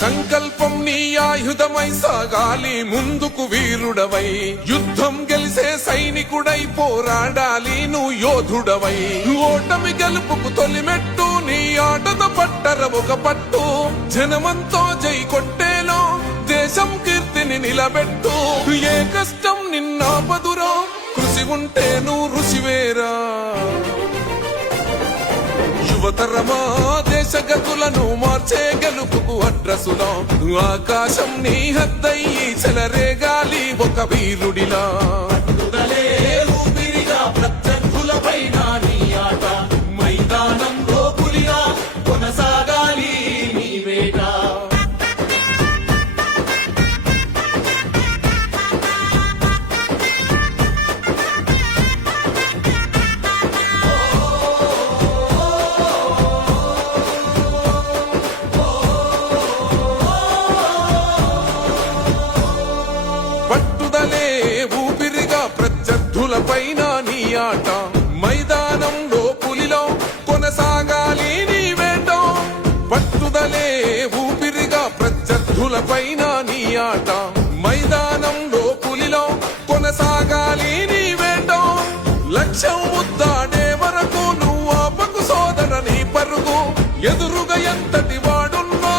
సంకల్పం నీ ఆయుధమై సాగాలి ముందుకు వీరుడవై, యుద్ధం గెలిసే సైనికుడై పోరాడాలి నువ్వు యోధుడవై. ఓటమి గెలుపుకు తొలిమెట్టు నీ ఆటతో పట్టర ఒక పట్టు, జనమంతో జై కొట్టేలో దేశం కీర్తిని నిలబెట్టు. ఏ కష్టం నిన్నాపదురో కృషి ఉంటే నువ్వు రుచివేరా. యువతరమా దేశ గతులను మార్చే గెలుపుకు అడ్రసులో, ఆకాశం నీ హద్దయ్యి చెలరేగాలి ఒక వీరుడిలా. ప్రత్యర్థులపైన నీ ఆట, మైదానంలో పులిలా కొనసాగాలి నీ వేట. పట్టుదలే ఊపిరిగా ప్రత్యర్థులపైన నీ ఆట, మైదానంలో పులిలో కొనసాగాలి నీ వేట. పట్టుదలే ఊపిరిగా ప్రత్యర్థులపైన నీ ఆట, మైదానంలో పులిలో కొనసాగాలి నీ వేట. లక్ష్యం ముద్దాడే వరకు నువ్వు ఆపకు సోదర నీ పరుగు, ఎదురుగా ఎంత